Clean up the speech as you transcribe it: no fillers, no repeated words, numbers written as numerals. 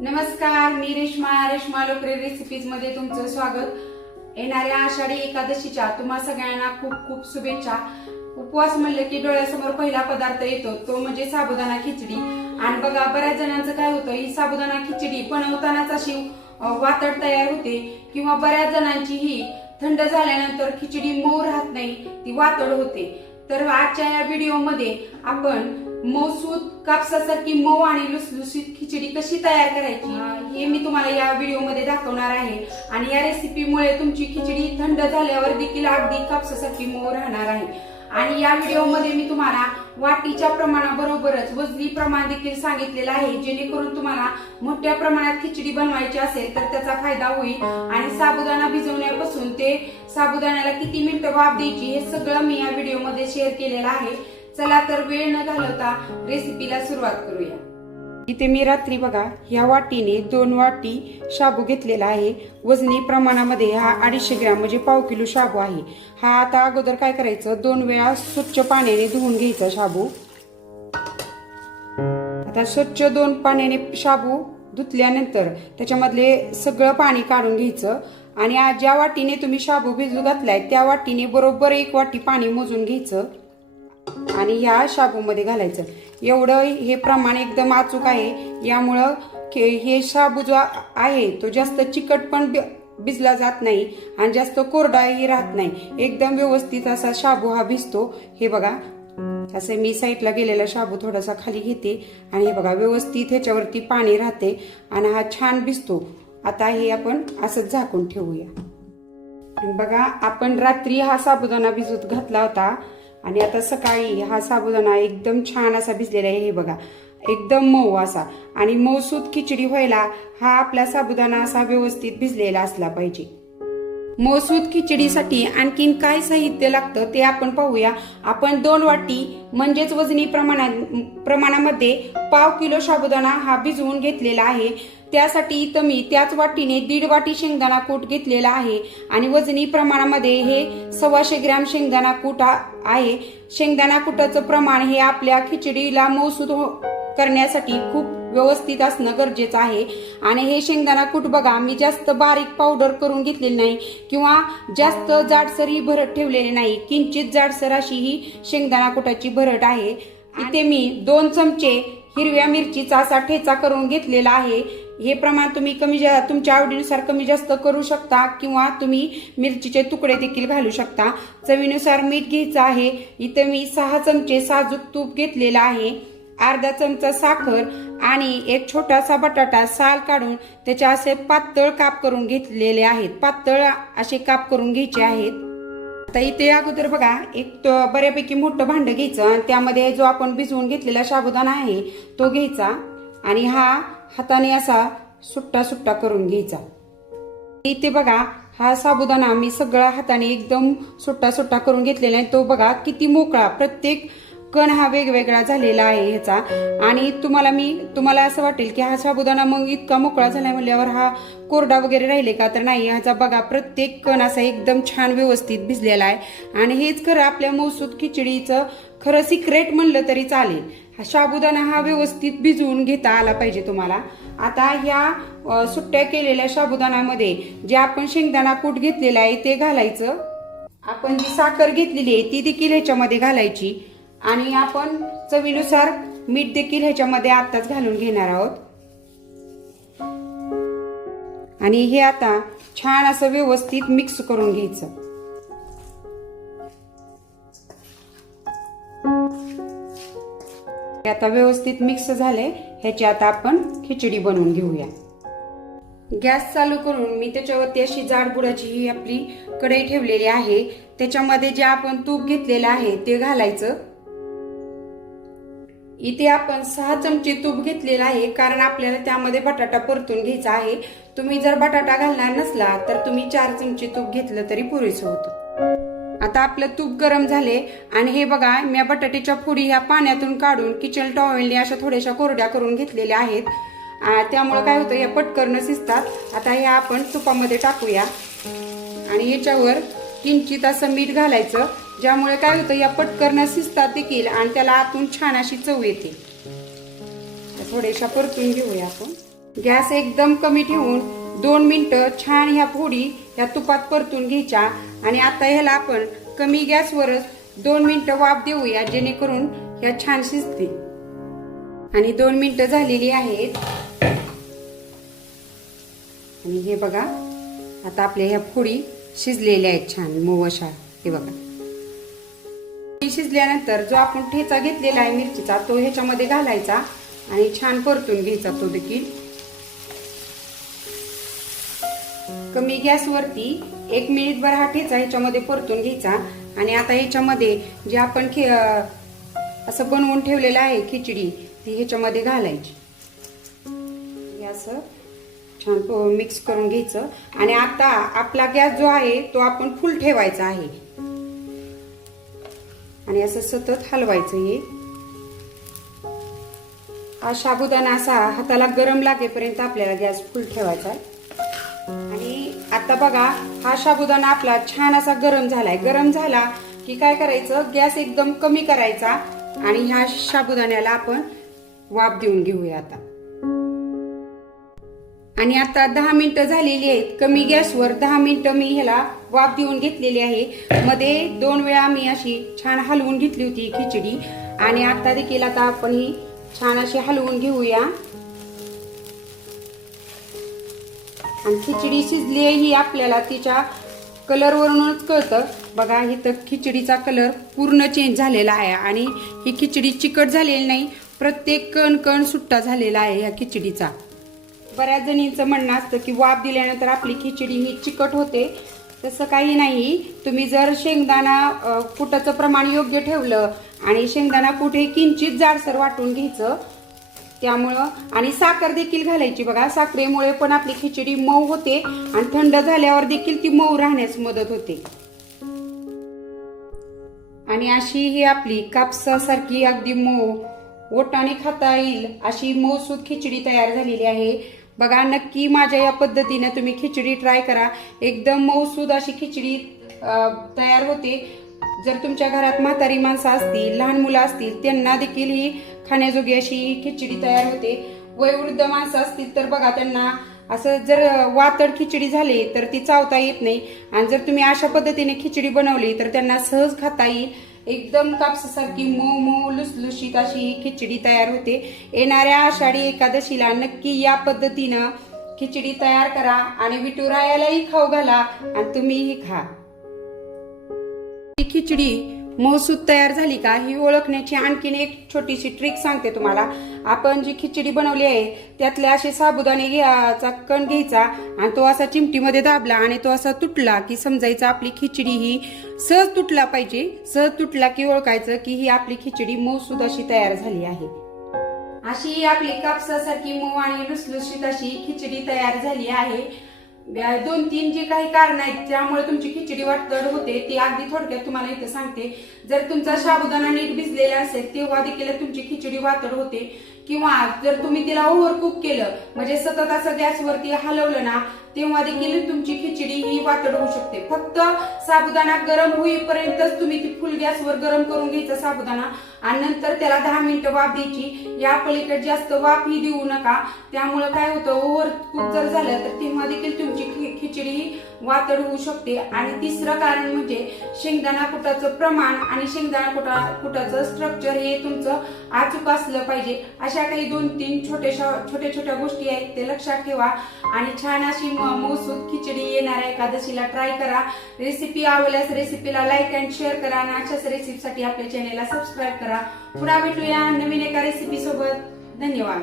नमस्कार, मी रेश्मा लोकरे रेसिपीज मध्ये तुमचं स्वागत. येणाऱ्या आषाढी एकादशीच्या तुम्हा सगळ्यांना खूप खूप शुभेच्छा. उपवास म्हणलं की डोळ्यासमोर पहिला पदार्थ येतो तो म्हणजे साबुदाणा खिचडी. आणि बघा, बऱ्याच जणांचं काय होतं, ही साबुदाणा खिचडी बनवतानाच अशी वातड तयार होते किंवा बऱ्याच जणांची ही थंड झाल्यानंतर खिचडी मऊ राहत नाही, ती वातड होते. तर आजच्या या व्हिडिओ मध्ये आपण मऊसूत कापसासारखी मऊ आणि लुसलुसीत खिचडी कशी तयार करायची हे मी तुम्हाला या व्हिडिओ मध्ये दाखवणार आहे. आणि या रेसिपीमुळे तुमची खिचडी थंड झाल्यावर देखील अगदी कापसासारखी मऊ राहणार आहे. आणि या व्हिडिओ मध्ये मी तुम्हाला वाटीच्या प्रमाणाबरोबरच वजनी प्रमाण देखील सांगितलेलं आहे, जेणेकरून तुम्हाला मोठ्या प्रमाणात खिचडी बनवायची असेल तर त्याचा फायदा होईल. आणि साबुदाणा भिजवण्यापासून ते साबुदाण्याला किती मिनिटं वाफ द्यायची हे सगळं मी या व्हिडिओ मध्ये शेअर केलेलं आहे. चला तर वेळ न घालवता रेसिपीला सुरुवात करूया. इथे मी रात्री बघा ह्या वाटीने 2 वाटी शाबू घेतलेला आहे. वजनी प्रमाणामध्ये हा 250 ग्रॅम म्हणजे पाव किलो शाबू आहे. हा आता अगोदर काय करायचं, 2 वेळा स्वच्छ पाण्याने धुवून घ्यायचा शाबू. आता स्वच्छ 2 पाण्याने शाबू धुतल्यानंतर त्याच्यामधले सगळं पाणी काढून घ्यायचं. आणि ज्या वाटीने तुम्ही शाबू भिजू घातलाय त्या वाटीने बरोबर 1 वाटी पाणी मोजून घ्यायचं आणि ह्या शाबूमध्ये घालायचं. एवढं हे प्रमाण एकदम अचूक आहे. यामुळं हे शाबू जो आहे तो जास्त चिकट पण भिजला जात नाही आणि जास्त कोरडाही राहत नाही. एकदम व्यवस्थित असा शाबू हा भिजतो. हे बघा, असं मी साईडला गेलेला शाबू थोडासा खाली घेते आणि हे बघा व्यवस्थित ह्याच्यावरती पाणी राहते आणि हा छान भिजतो. आता हे आपण असंच झाकून ठेवूया. बघा, आपण रात्री हा साबुदाणा भिजत घातला होता आणि आता सकाळी हा साबुदाणा एकदम छान असा भिजलेला आहे. हे बघा, एकदम मऊ असा. आणि मऊसूत खिचडी व्हायला हा आपला साबुदाणा असा व्यवस्थित भिजलेला असला पाहिजे. मऊसूत खिचडीसाठी आणखीन काय साहित्य लागतं ते आपण पाहूया. आपण 2 वाटी म्हणजेच वजनी प्रमाणामध्ये पाव किलो साबुदाणा हा भिजवून घेतलेला आहे. त्यासाठी इथं मी त्याच वाटीने 1.5 वाटी शेंगदाणा कूट घेतलेला आहे. आणि वजनी प्रमाणामध्ये हे 125 ग्रॅम शेंगदाणा कूट आहे. शेंगदाणा कुटाचं प्रमाण हे आपल्या खिचडीला मऊसूत करण्यासाठी खूप व्यवस्थित असणं गरजेचं आहे. आणि हे शेंगदाणा कूट बघा, मी जास्त बारीक पावडर करून घेतलेली नाही किंवा जास्त जाडसर ही भरट ठेवलेली नाही. किंचित जाडसर अशी ही शेंगदाणा कुटाची भरट आहे. इथे मी 2 चमचे हिरव्या मिरचीचा असा ठेचा करून घेतलेला आहे. हे प्रमाण तुम्ही तुमच्या आवडीनुसार कमी जास्त करू शकता किंवा तुम्ही मिरचीचे तुकडे देखील घालू शकता. चवीनुसार मीठ घ्यायचं आहे. इथे मी 6 चमचे साजूक तूप घेतलेला आहे. अर्धा चमचा साखर आणि 1 छोटासा बटाटा साल काढून त्याचे असे पातळ काप करून घेतलेले आहेत. पातळ असे काप करून घ्यायचे आहेत. आता इथे अगोदर बघा एक बऱ्यापैकी मोठं भांड घ्यायचं आणि त्यामध्ये जो आपण भिजवून घेतलेला साबुदाणा आहे तो घ्यायचा आणि हा हाताने असा सुट्टा सुट्टा करून घ्यायचा. इथे बघा हा साबुदाणा मी सगळा हाताने एकदम सुट्टा सुट्टा करून घेतलेला आहे. तो बघा किती मोकळा, प्रत्येक कण हा वेगवेगळा झालेला आहे ह्याचा. आणि तुम्हाला असं वाटेल की हा साबुदाणा मग इतका मोकळा झालाय म्हणल्यावर हा कोरडा वगैरे राहिले का, तर नाही. ह्याचा बघा प्रत्येक कण असा एकदम छान व्यवस्थित भिजलेला आहे. आणि हेच खरं आपल्या मऊसूत खिचडीचं खरं सिक्रेट म्हणलं तरी चालेल. हा साबुदाणा हा व्यवस्थित भिजवून घेता आला पाहिजे तुम्हाला. आता ह्या सुट्ट्या केलेल्या साबुदाण्यामध्ये जे आपण शेंगदाणा कूट घेतलेला आहे ते घालायचं. आपण जी साखर घेतलेली आहे ती देखील ह्याच्यामध्ये घालायची. आणि आपण चवीनुसार मीठ देखील ह्याच्यामध्ये आताच घालून घेणार आहोत. आणि हे आता छान असं व्यवस्थित मिक्स करून घ्यायचं. आता व्यवस्थित मिक्स झाले. ह्याची आता आपण खिचडी बनवून घेऊया. गॅस चालू करून मी त्याच्यावरती अशी जाड बुडाची ही आपली कढई ठेवलेली आहे. त्याच्यामध्ये जे आपण तूप घेतलेलं आहे ते घालायचं. इथे आपण 6 चमचे तूप घेतलेला आहे, कारण आपल्याला त्यामध्ये बटाटा परतून घ्यायचा आहे. तुम्ही जर बटाटा घालणार नसला तर तुम्ही 4 चमचे तूप घेतलं तरी पुरेसं होतं. आता आपलं तूप गरम झाले आणि हे बघा मी बटाट्याच्या फोडी ह्या पाण्यातून काढून किचन टॉवेलने अशा थोड्याशा कोरड्या करून घेतलेल्या आहेत. त्यामुळे काय होतं, या पटकन शिजतात. आता ह्या आपण तुपामध्ये टाकूया आणि याच्यावर किंचित असं मीठ घालायचं, ज्यामुळे काय होतं या पटकन शिजतात देखील आणि त्याला आतून छान अशी चव येते. थोड्याशा परतून घेऊया आपण. गॅस एकदम कमी ठेवून 2 मिनिटं छान ह्या फोडी ह्या तुपात परतून घ्यायच्या आणि आता ह्याला आपण कमी गॅसवरच 2 मिनिटं वाफ देऊया, जेणेकरून ह्या छान शिजतील. आणि 2 मिनिटं झालेली आहेत आणि हे बघा आता आपल्या ह्या फोडी शिजलेल्या आहेत छान मऊ अशा. हे बघा शिजल्यानंतर जो आपण ठेचा घेतलेला आहे मिरचीचा तो ह्याच्यामध्ये घालायचा आणि छान परतून घ्यायचा. तो देखील कमी गॅसवरती 1 मिनिटभर हा ठेचा ह्याच्यामध्ये परतून घ्यायचा. आणि आता ह्याच्यामध्ये जे आपण असं बनवून ठेवलेलं आहे खिचडी ती ह्याच्यामध्ये घालायची. हे असं छान मिक्स करून घ्यायचं. आणि आता आपला गॅस जो आहे तो आपण फुल ठेवायचा आहे आणि असं सतत हलवायचं. हे हा साबुदाणा असा हाताला गरम लागेपर्यंत आपल्याला गॅस फुल ठेवायचा आहे. आणि आता बघा हा साबुदाणा आपला छान असा गरम झालाय. गरम झाला की काय करायचं, गॅस एकदम कमी करायचा आणि ह्या साबुदाण्याला आपण वाफ देऊन घेऊया आता. आणि आता 10 मिनिटं झालेली आहेत. कमी गॅसवर 10 मिनिटं मी ह्याला वाफ देऊन घेतलेली आहे. मध्ये 2 वेळा मी अशी छान हलवून घेतली होती खिचडी. आणि आता देखील आता आपण ही छान अशी हलवून घेऊया. आणि खिचडी शिजली आहे ही आपल्याला तिच्या कलर वरूनच कळतं. बघा इथं खिचडीचा कलर पूर्ण चेंज झालेला आहे आणि ही खिचडी चिकट झालेली नाही, प्रत्येक कण कण सुट्टा झालेला आहे या खिचडीचा. बऱ्याच जणींचं म्हणणं असतं की वाफ दिल्यानंतर आपली खिचडी ही चिकट होते. तसं काही नाही. तुम्ही जर शेंगदाणा कुटाचं प्रमाण योग्य ठेवलं आणि शेंगदाणा कुठे किंचित जाडसर वाटून घ्यायचं त्यामुळं, आणि साखर देखील घालायची. बघा साखरेमुळे पण आपली खिचडी मऊ होते आणि थंड झाल्यावर देखील ती मऊ राहण्यास मदत होते. आणि अशी ही आपली कापसासारखी अगदी मऊ ओटाने खाता येईल अशी मऊसूद खिचडी तयार झालेली आहे. बघा नक्की माझ्या या पद्धतीने तुम्ही खिचडी ट्राय करा. एकदम मऊसूद अशी खिचडी तयार होते. जर तुमच्या घरात म्हातारी माणसं असतील, लहान मुलं असतील, त्यांना देखील ही खाण्याजोगी अशी खिचडी तयार होते. वयोवृद्ध माणसं असतील तर बघा त्यांना असं जर वातड खिचडी झाली तर ती चावता येत नाही. आणि जर तुम्ही अशा पद्धतीने खिचडी बनवली तर त्यांना सहज खाता येईल. एकदम कापसासारखी मऊ मऊ लुसलुशीत अशी खिचडी तयार होते. येणाऱ्या आषाढी एकादशीला नक्की या पद्धतीनं खिचडी तयार करा आणि विठुरायालाही खाऊ घाला आणि तुम्हीही खा. ही खिचडी मऊसूद तयार झाली का ही ओळखण्याची आणखीन एक छोटीशी ट्रिक सांगते तुम्हाला. आपण जी खिचडी बनवली आहे त्यातले असे साबुदाणे घ्यायचा कण घ्यायचा आणि तो असा चिमटीमध्ये दाबला आणि तो असा तुटला की समजायचं आपली खिचडी ही सहज तुटला पाहिजे. सहज तुटला की ओळखायचं की ही आपली खिचडी मऊसूद अशी तयार झाली आहे. अशी आपली कापसासारखी मऊ आणि लुसलुशीत अशी खिचडी तयार झाली आहे. 2-3 जी काही कारण आहेत त्यामुळे तुमची खिचडी वातड होते ती अगदी थोडक्यात तुम्हाला इथे सांगते. जर तुमचा साबुदाणा नीट भिजलेला असेल तेव्हा देखील तुमची खिचडी वातड होते. किंवा जर तुम्ही तिला ओव्हर कुक केलं म्हणजे सतत असं गॅसवरती हलवलं ना तेव्हा देखील तुमची खिचडी ही वातड होऊ शकते. फक्त साबुदाणा गरम होईपर्यंतच तुम्ही ती फुल गॅसवर गरम करून घ्यायचा साबुदाणा आणि नंतर त्याला 10 मिनिटं वाफ द्यायची. या पलीकडे जास्त वाफ ही देऊ नका. त्यामुळे काय होतं ओव्हर कुक जर झालं तर तेव्हा देखील तुमची खिचडी ही वातड होऊ शकते. आणि तिसरं कारण म्हणजे शेंगदाणा कुटाचं प्रमाण आणि शेंगदाणा कुटाचं स्ट्रक्चर हे तुमचं अचूक असलं पाहिजे. अशा काही 2-3 छोट्या गोष्टी आहेत ते लक्षात ठेवा आणि छान अशी मऊसूद खिचडी येणाऱ्या एकादशीला ट्राय करा. रेसिपी आवडल्यास रेसिपीला लाईक अँड शेअर करा आणि अशाच रेसिपीसाठी आपल्या चॅनेलला सबस्क्राईब करा. पुन्हा भेटूया नवीन एका रेसिपी सोबत. धन्यवाद.